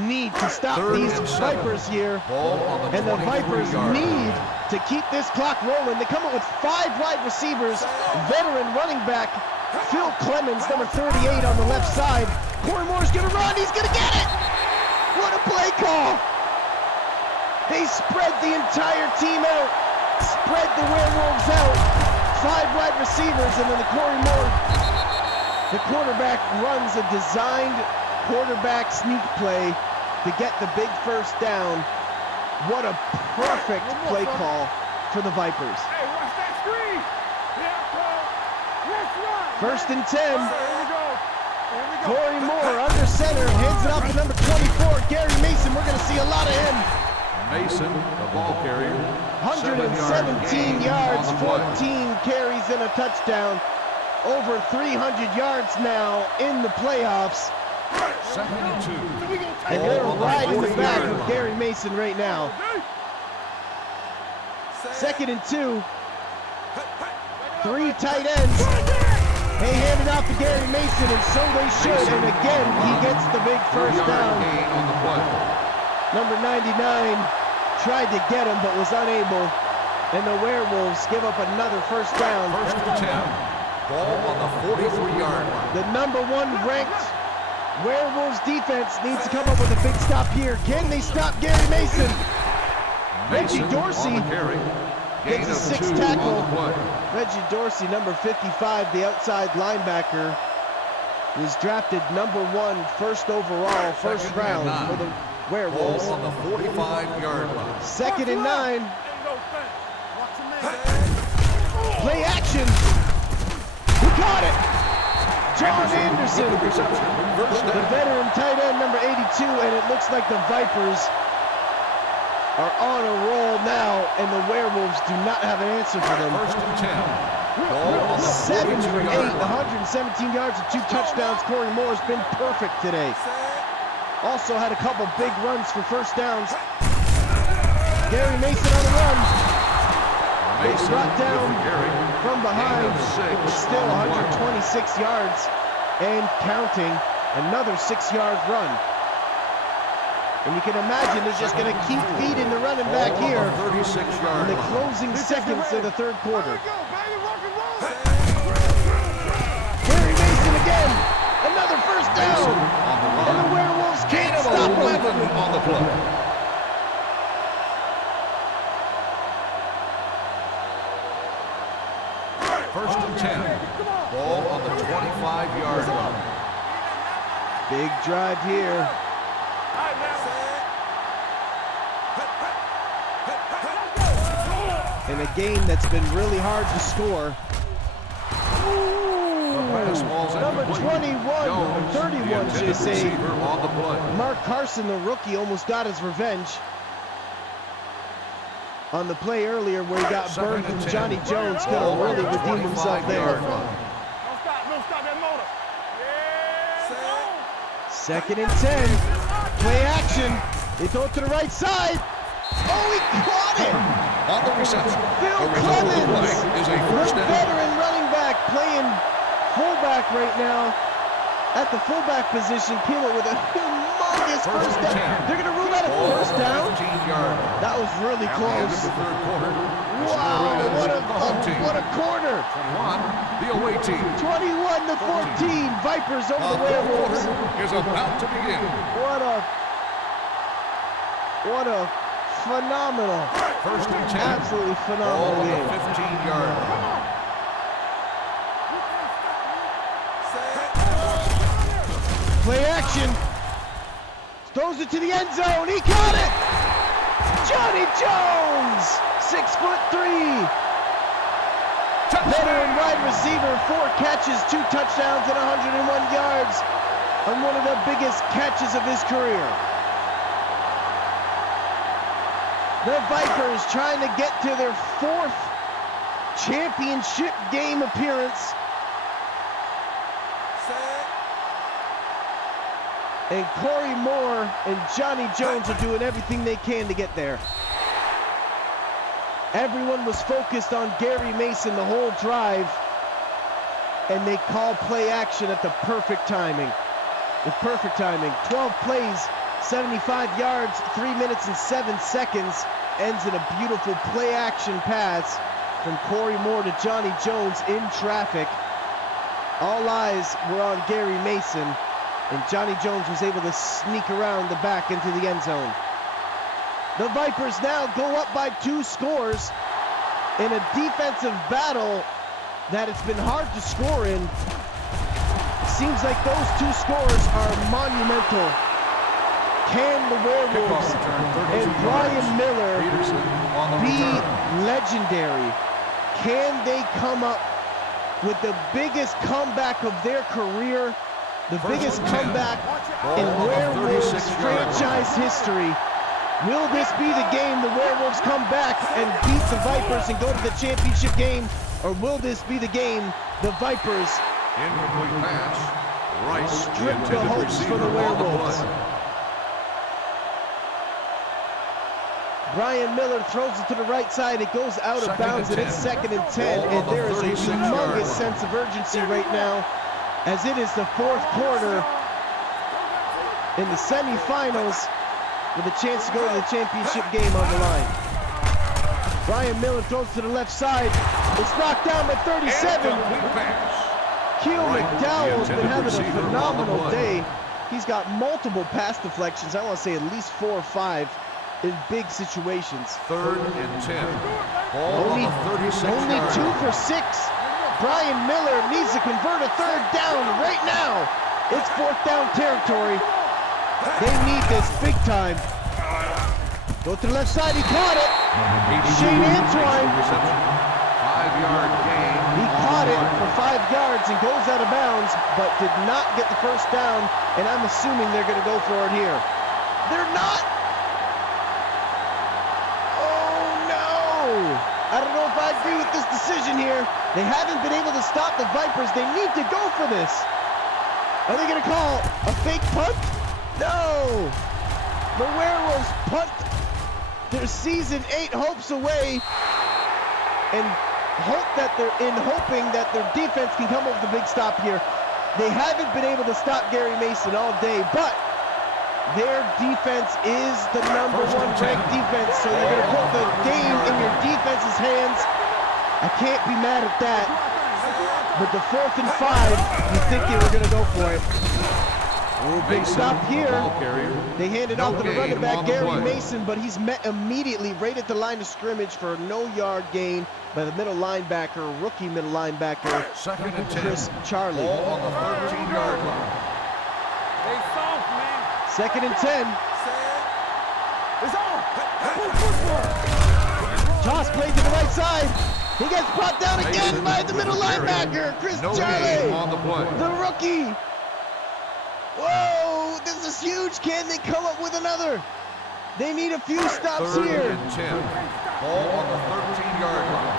need to stop 3rd these and 7. Vipers here. Ball on the And the 23-yard Vipers line. need to keep this clock rolling. They come up with 5 wide receivers, veteran running back Phil Clemens, number 38 on the left side. Corey Moore's gonna run, he's gonna get it! What a play call! They spread the entire team out, spread the Werewolves out. 5 wide receivers, and then the Corey Moore, the quarterback, runs a designed quarterback sneak play to get the big first down. What a perfect play call for the Vipers. Hey, watch that screen. Let's run. 1st and 10. Here we go. Here we go. Corey Moore under center, hands it off to number 24, Gary Mason. We're going to see a lot of him. Mason, the ball carrier. 117 7-yard gain yards, on the play. 14 carries, and a touchdown. over 300 yards now in the playoffs. 2nd and 2. And Ball they're on the riding the 40 back yard of line. Gary Mason right now. 2nd and 2. 3 tight ends. They hand it off to Gary Mason, and so they should. And again, he gets the big first 3-yard down. gain on the play. Number 99 tried to get him, but was unable. And the Werewolves give up another first down. 1st and 10. Ball on the 43-yard line. The number 1 ranked Werewolves defense needs to come up with a big stop here. Can they stop Gary Mason? Reggie Mason Dorsey on the carry. gets Gain a of 6 2 tackle. on the play. Reggie Dorsey, number 55, the outside linebacker, was drafted number 1, first overall, first 2nd and round 9. for the Ball Werewolves. on the 45-yard line. 2nd and 9. Play action. Who caught it? John Anderson, With the reception. First the down. veteran tight end, number 82, and it looks like the Vipers are on a roll now, and the Werewolves do not have an answer for them. 1st and 10. Ball on the 7 for 8, 42-yard line. 117 yards and 2 touchdowns. Corey Moore's been perfect today. Also had a couple big runs for first downs. Gary Mason on the run. Mason brought with down the carry. From behind, Gain of 6 but still on the play. 126 yards and counting. Another 6-yard run. And you can imagine they're just going to keep feeding the running back Ball on here the 36-yard in the line. closing seconds of the third quarter. Go, baby, rock and roll. Gary Mason again. Another first Mason down. on the And the run. Werewolves Gain can't of stop 11 him. on the play. First and 10. Ball on the 25-yard line. Big drive here. In a game that's been really hard to score. Pass ball's Number incomplete. 21, Jones, 31, the should I intended say. receiver on the play. Mark Carson, the rookie, almost got his revenge on the play earlier where he got 2nd burned and from 10. Johnny Jones. Could Ball have on really the redeemed himself 25-yard there. line. Don't stop that motor. Yeah. 2nd and 10. Play action. They throw it to the right side. Oh, he caught it. On the reception. Phil The result of the Clemens, play is a the first down. veteran running back, playing fullback right now at the fullback position. Came up with a humongous first down. 10. They're going to rule out a Ball on first the down. 15-yard line. That was really At the end of close. the third quarter, the Wow, score is what the home team. a quarter. 21, the away team. 21 to 14. Vipers over the The fourth Werewolves. quarter is about to begin. What a phenomenal, First and 10. absolutely Ball phenomenal on the game. 15-yard line. Play action. Throws it to the end zone. He caught it. Johnny Jones, 6'3". Veteran wide receiver, 4 catches, 2 touchdowns, and 101 yards on one of the biggest catches of his career. The Vipers trying to get to their 4th championship game appearance. And Corey Moore and Johnny Jones are doing everything they can to get there. Everyone was focused on Gary Mason the whole drive, and they call play action at the perfect timing. With perfect timing. 12 plays, 75 yards, 3 minutes and 7 seconds, ends in a beautiful play action pass from Corey Moore to Johnny Jones in traffic. All eyes were on Gary Mason, and Johnny Jones was able to sneak around the back into the end zone. The Vipers now go up by 2 scores in a defensive battle that it's been hard to score in. Seems like those 2 scores are monumental. Can the Werewolves and Brian Miller Peterson on the be return. legendary? Can they come up with the biggest comeback of their career? The First biggest and 10. comeback Ball in on the Werewolves 36-yard line. franchise history. Will this be the game the Werewolves come back and beat the Vipers and go to the championship game? Or will this be the game the Vipers Incomplete pass. Rice, strip the hopes for the Werewolves? Brian Miller throws it to the right side. It goes out of bounds, and it's 2nd and 10. And there is a humongous sense of urgency right now, as it is the 4th quarter in the semifinals with a chance to go to the championship game on the line. Brian Miller throws to the left side. It's knocked down by 37. Keel McDowell's been having a phenomenal day. He's got multiple pass deflections. I want to say at least 4 or 5 in big situations. 3rd and 10. Ball Only, on the 36-yard only 2 line. for 6. Brian Miller needs to convert a 3rd down right now. It's 4th down territory. They need this big time. Go to the left side, he caught it. Shane Antoine. 5-yard gain. He caught it for 5 yards and goes out of bounds, but did not get the 1st down, and I'm assuming they're gonna go for it here. They're not. Oh no! I don't know if I agree with this decision here. They haven't been able to stop the Vipers. They need to go for this. Are they gonna call a fake punt? No! The Werewolves punt their season 8 hopes away and hoping that their defense can come up with a big stop here. They haven't been able to stop Gary Mason all day, but their defense is the #1 ranked defense, so they're going to put the game in your defense's hands. I can't be mad at that. But the 4th and 5, you think they were going to go for it. Big stop here. They handed off to the running back, Gary Mason, but he's met immediately right at the line of scrimmage for a no-yard gain by the middle linebacker, rookie middle linebacker, 2nd and 10. Chris Charlie. Ball on the 13-yard line. They soft, man. 2nd and 10. It's on. Toss play to the right side. He gets brought down again by the middle linebacker, Chris No Charlie, gain on the play. the rookie. Whoa, this is huge. Can they come up with another? They need a few stops 3rd here. and 10. Ball on the 13-yard line.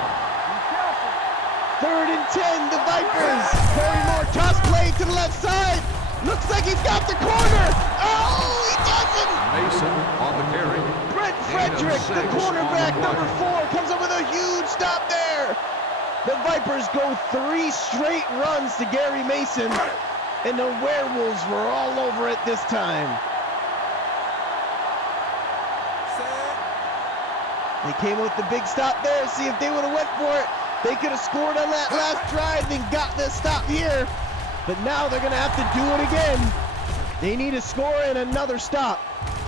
3rd and 10, the Vipers. Barrymore toss play to the left side. Looks like he's got the corner. Oh, he doesn't. Mason on the carry. Brett Frederick, the cornerback, #4, comes up with a huge stop there. The Vipers go 3 straight runs to Gary Mason, and the Werewolves were all over it this time. They came with the big stop there. See if they would have went for it. They could have scored on that last drive and got this stop here. But now they're going to have to do it again. They need a score and another stop.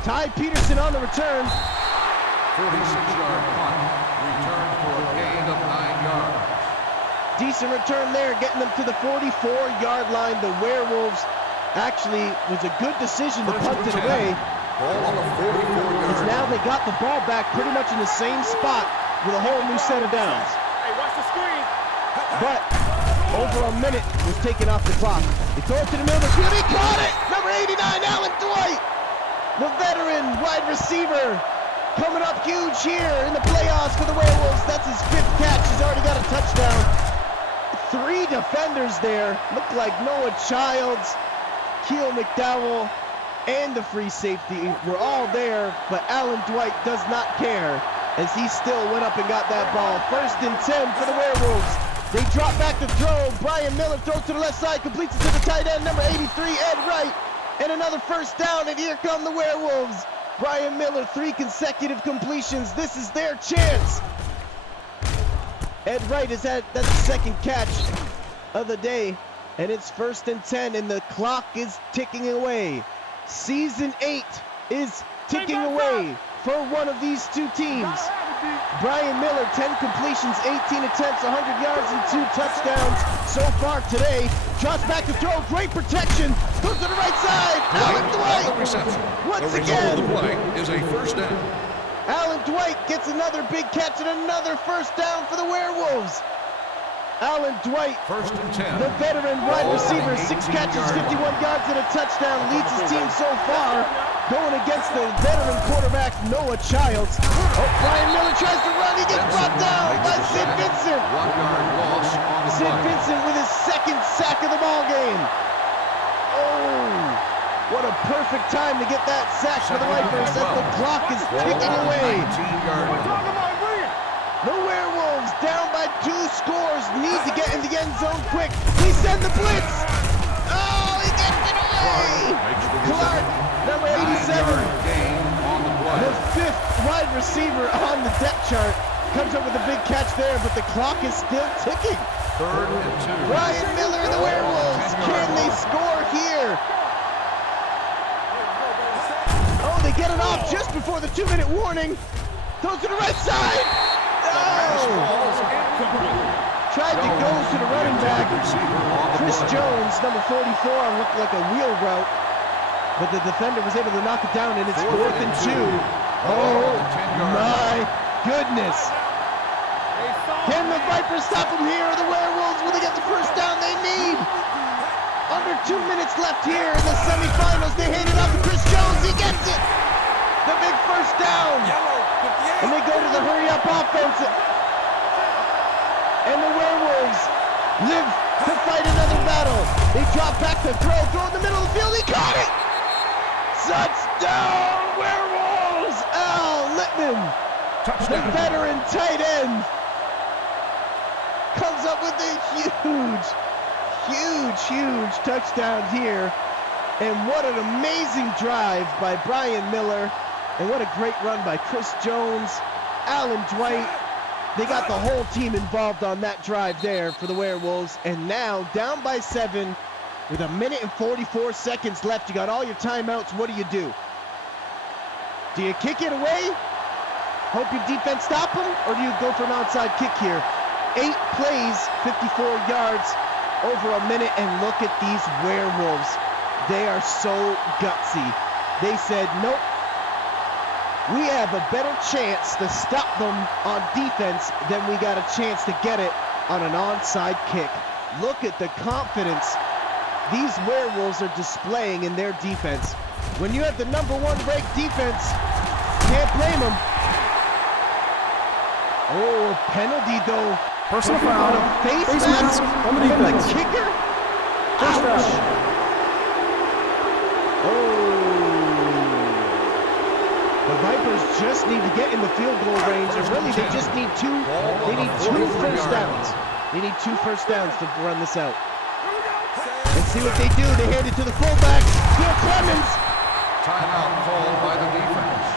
Ty Peterson on the return. 46-yard punt. Return for a gain of 9 yards. Decent return there, getting them to the 44-yard line. The Werewolves actually was a good decision to punt it away. Ball on the 44-yard Because now they got the ball back pretty much in the same spot with a whole new set of downs. Hey, watch the screen. But over a minute was taken off the clock. They throw it to the middle of the field. He caught it! Number 89, Alan Dwight, the veteran wide receiver, coming up huge here in the playoffs for the Werewolves. That's his 5th catch. He's already got a touchdown. 3 defenders there. Look like Noah Childs, Keel McDowell, and the free safety were all there, but Alan Dwight does not care as he still went up and got that ball. 1st and 10 for the Werewolves. They drop back to throw. Brian Miller throws to the left side, completes it to the tight end, number 83, Ed Wright. And another 1st down, and here come the Werewolves. Brian Miller, 3 consecutive completions. This is their chance. Ed Wright has had that's the 2nd catch of the day, and it's 1st and 10, and the clock is ticking away. Season 8 is ticking away for one of these 2 teams. Brian Miller, 10 completions, 18 attempts, 100 yards, and 2 touchdowns so far today. Drops back to throw, great protection, goes to the right side. Alan Dwight, once again. The play is a 1st down. Alan Dwight gets another big catch and another 1st down for the Werewolves. Alan Dwight, First and 10. the veteran wide receiver, 6 catches, 51 yards, and a touchdown, leads his team so far, going against the veteran quarterback, Noah Childs. Oh, Brian Miller tries to run. He gets brought down by Sid Vincent. 1-yard loss on the Sid play. Vincent with his second sack of the ball game. Oh, what a perfect time to get that sack for the Vipers as the clock is ticking away. 19-yard line. The Werewolves, down by 2 scores, need to get in the end zone quick. He sends the blitz. Oh, he gets it away. Clark, number 87, 9-yard gain on the play. the 5th wide receiver on the depth chart, comes up with a big catch there, but the clock is still ticking. 3rd and 2. Brian Miller and the Werewolves, can they score here? Oh, they get it off just before the 2-minute warning. Throws to the right side. Tried to go to the running back. Chris Jones, number 44, looked like a wheel route, but the defender was able to knock it down, and it's 4th and 2. Oh my goodness. Can the Vipers stop them here? The Werewolves, will they get the first down they need? Under 2 minutes left here in the semifinals. They hand it off to Chris Jones. He gets it. The big first down. And they go to the hurry-up offense. And the Werewolves live to fight another battle. They drop back to throw in the middle of the field. He caught it. Touchdown, Werewolves. Al Littman, the veteran tight end, comes up with a huge touchdown here. And what an amazing drive by Brian Miller. And what a great run by Chris Jones, Alan Dwight. They got the whole team involved on that drive there for the Werewolves. And now down by 7 with 1 minute and 44 seconds left. You got all your timeouts. What do? Do you kick it away? Hope your defense stop them? Or do you go for an onside kick here? 8 plays, 54 yards, over 1 minute. And look at these Werewolves. They are so gutsy. They said, nope. We have a better chance to stop them on defense than we got a chance to get it on an onside kick. Look at the confidence these Werewolves are displaying in their defense. When you have the #1 ranked defense, can't blame them. Oh, penalty though. Personal foul. Face mask on the from the defense. kicker. First Ouch. down. The Vipers just need to get in the field goal range, and really they just need 2. They need 2 first downs. They need 2 first downs to run this out. Let's see what they do. They hand it to the fullback, Phil Clemens. Timeout called by the defense.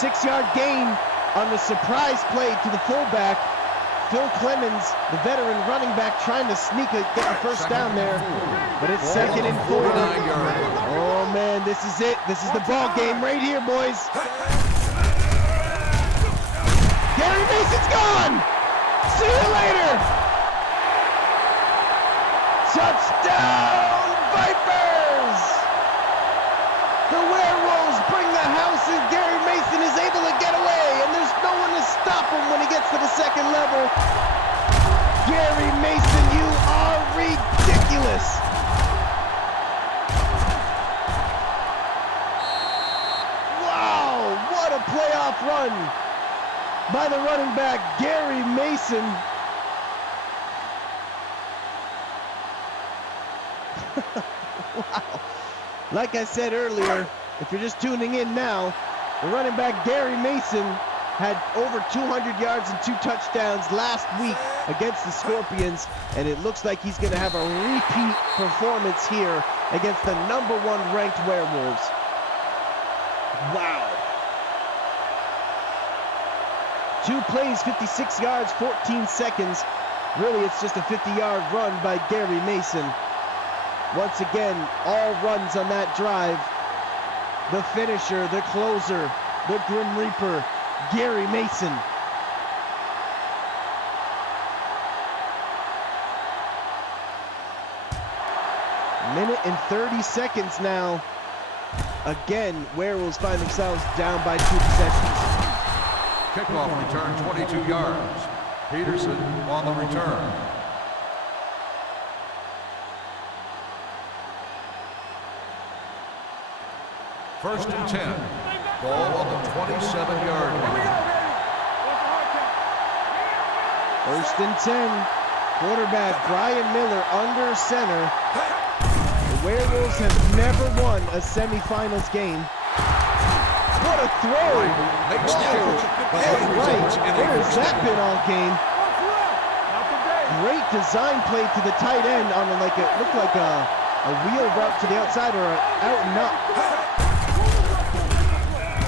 6-yard gain on the surprise play to the fullback. Phil Clemens, the veteran running back, trying to get the first down there, but it's 2nd and 4. 49-yard line. Oh man, this is it. This is the ball game right here, boys. Gary Mason's gone. See you later. Touchdown, Vipers. The Werewolves bring the house, and Gary Mason is able to get away, and there's no one to stop him when he gets to the 2nd level. Gary Mason, you are ridiculous. Wow, what a playoff run by the running back, Gary Mason. Wow. Like I said earlier, if you're just tuning in now, the running back Gary Mason had over 200 yards and 2 touchdowns last week against the Scorpions, and it looks like he's going to have a repeat performance here against the #1 ranked Werewolves. Wow. 2 plays, 56 yards, 14 seconds. Really, it's just a 50-yard run by Gary Mason. Once again, all runs on that drive. The finisher, the closer, the Grim Reaper, Gary Mason. Minute and 30 seconds now. Again, Werewolves find themselves down by 2 possessions. Kickoff return, 22 yards. Peterson on the return. First and 10. Ball on the 27-yard line. First and 10. Quarterback Brian Miller under center. The Werewolves have never won a semifinals game. What a throw! Makes the catch, but Hey, results in a where has first that down. been all game? Great design play to the tight end on looked like a wheel route to the outside or an out and up.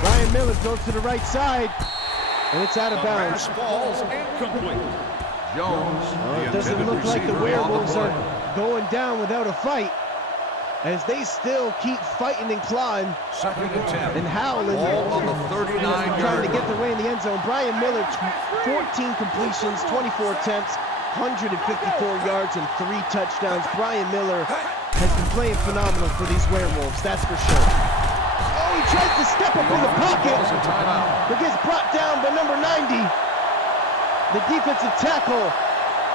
Brian Miller throws to the right side, and it's out of bounds. The pass falls incomplete. Jones, the It doesn't intended look like the receiver on Werewolves play. are going down without a fight, as they still keep fighting and clawing Second and 10. and howling, Ball on the 39-yard trying to get their line. way in the end zone. Brian Miller, 14 completions, 24 attempts, 154 yards, and 3 touchdowns. Brian Miller has been playing phenomenal for these Werewolves, that's for sure. Oh, he tries to step up in the pocket, Calls a timeout. but gets brought down by number 90. The defensive tackle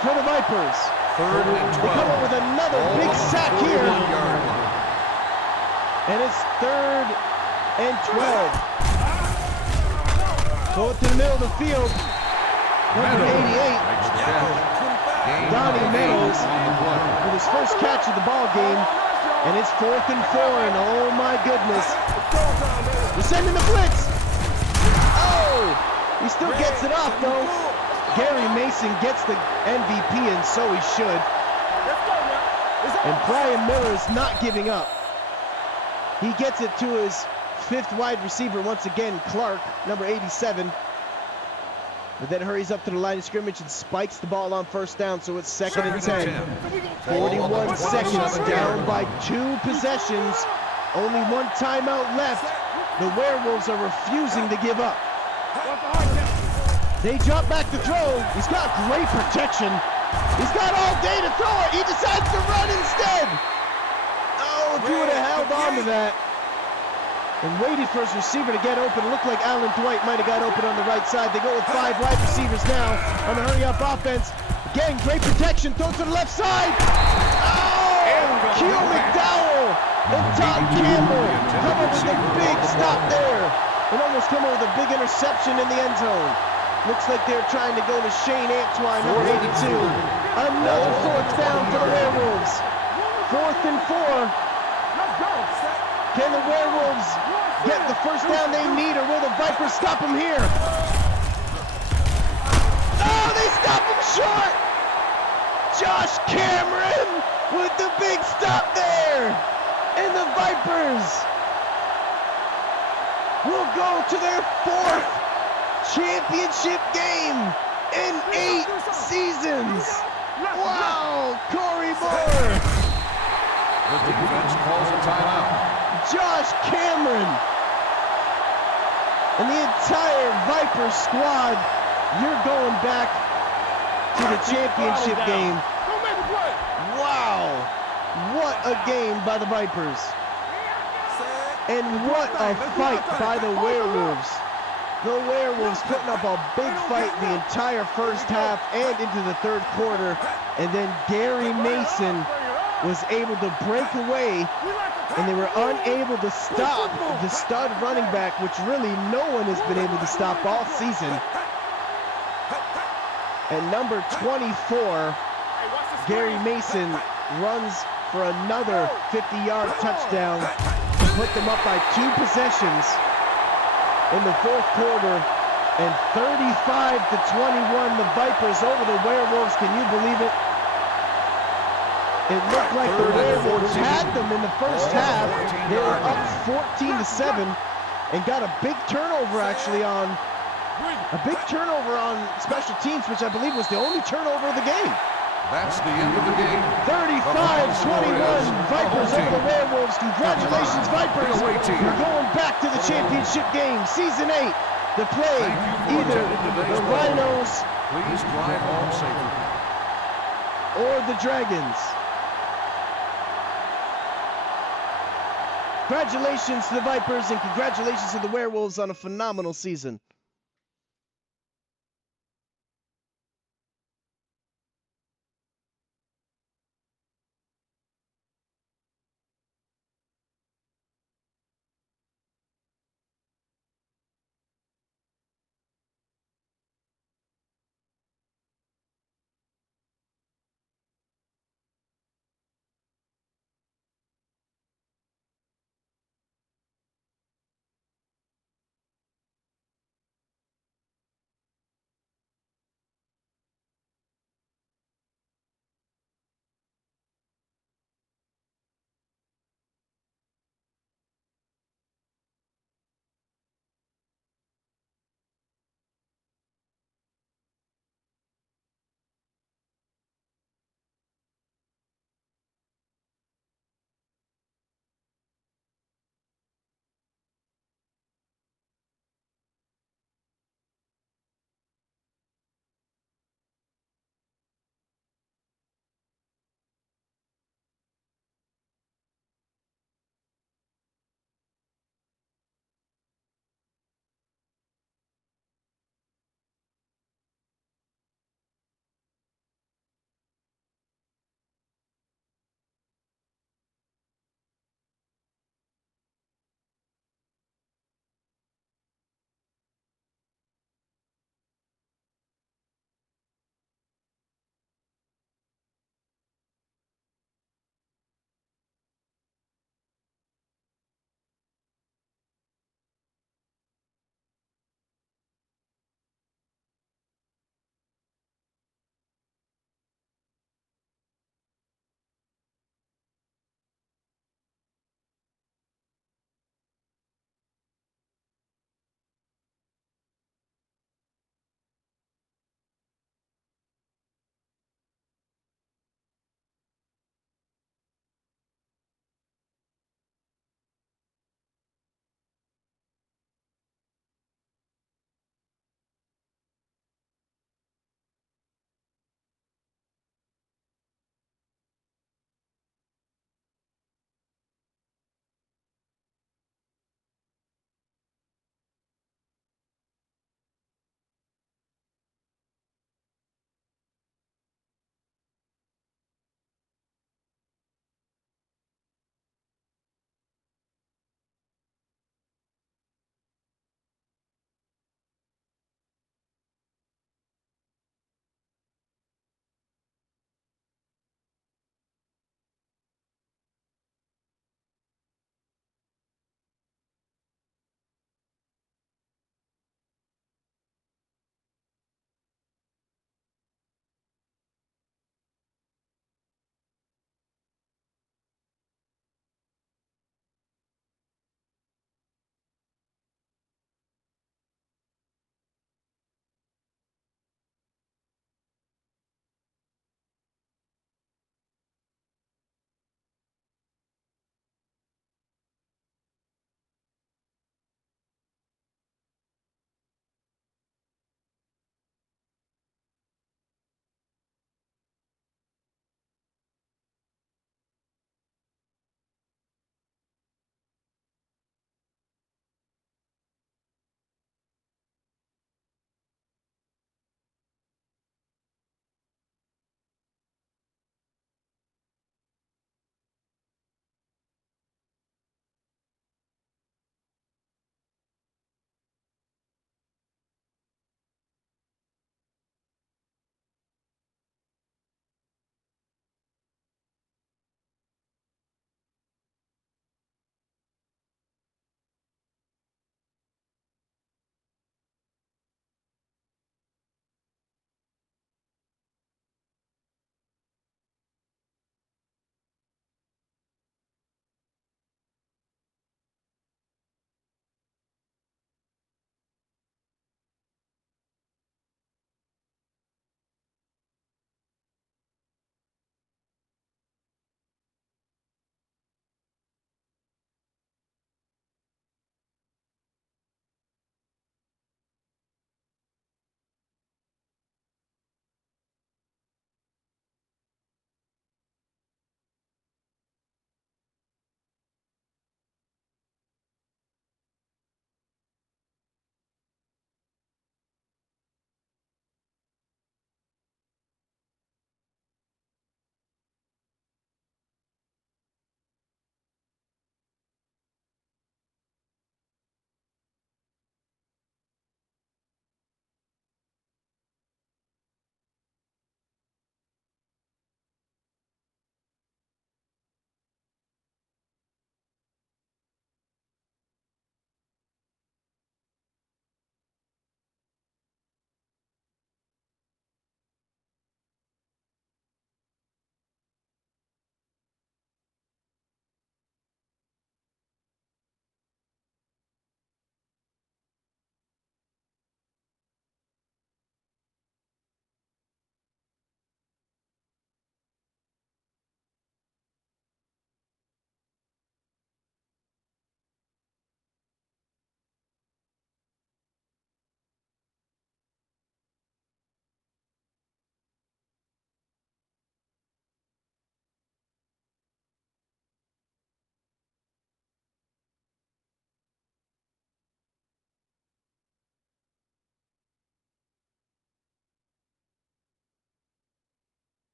for the Vipers. Third and They come 12. up with another Ball big on the sack here, 41-yard line. and it's 3rd and 12. Go to the middle of the field. Number 88, Makes the catch. Gain Donnie of 8 Meadows on the play. with his first catch of the ball game, and it's 4th and 4, and oh my goodness. We're sending the blitz. Oh, he still gets it off though. Gary Mason gets the MVP, and so he should. And Brian Miller is not giving up. He gets it to his 5th wide receiver once again, Clark, number 87. But then hurries up to the line of scrimmage and spikes the ball on first down, so it's 2nd and 10. 41 seconds, down by 2 possessions. Only 1 timeout left. The Werewolves are refusing to give up. They drop back to throw. He's got great protection. He's got all day to throw it. He decides to run instead. Oh, if he would have held on to that and waited for his receiver to get open, it looked like Alan Dwight might have got open on the right side. They go with 5 wide receivers now on the hurry-up offense. Again, great protection. Throw to the left side. Oh! Q McDowell and Tom Campbell come up with a big stop there. And almost come up with a big interception in the end zone. Looks like they're trying to go to Shane Antoine, number 82. Another 4th down for the Werewolves. 4th and 4. Can the Werewolves get the first down they need, or will the Vipers stop them here? Oh, they stop him short! Josh Cameron with the big stop there! And the Vipers will go to their 4th championship game in 8 seasons. Wow, Corey Moore. The defense calls a timeout. Josh Cameron and the entire Viper squad, you're going back to the championship game. Wow, what a game by the Vipers. And what a fight by the Werewolves. The Werewolves putting up a big fight the entire first half and into the 3rd quarter. And then Gary Mason was able to break away, and they were unable to stop the stud running back, which really no one has been able to stop all season. And number 24, Gary Mason, runs for another 50-yard touchdown to put them up by 2 possessions in the 4th quarter, and 35-21, the Vipers over the Werewolves. Can you believe it? It looked like the Werewolves had them in the first half. They were up 14-7 and got a big turnover on special teams, which I believe was the only turnover of the game. That's the end of the game. 35-21, Vipers over the Werewolves. Congratulations, Vipers. You're going back to the championship game, Season 8, to play either the Rhinos Please drive home safely. or the Dragons. Congratulations to the Vipers and congratulations to the Werewolves on a phenomenal season.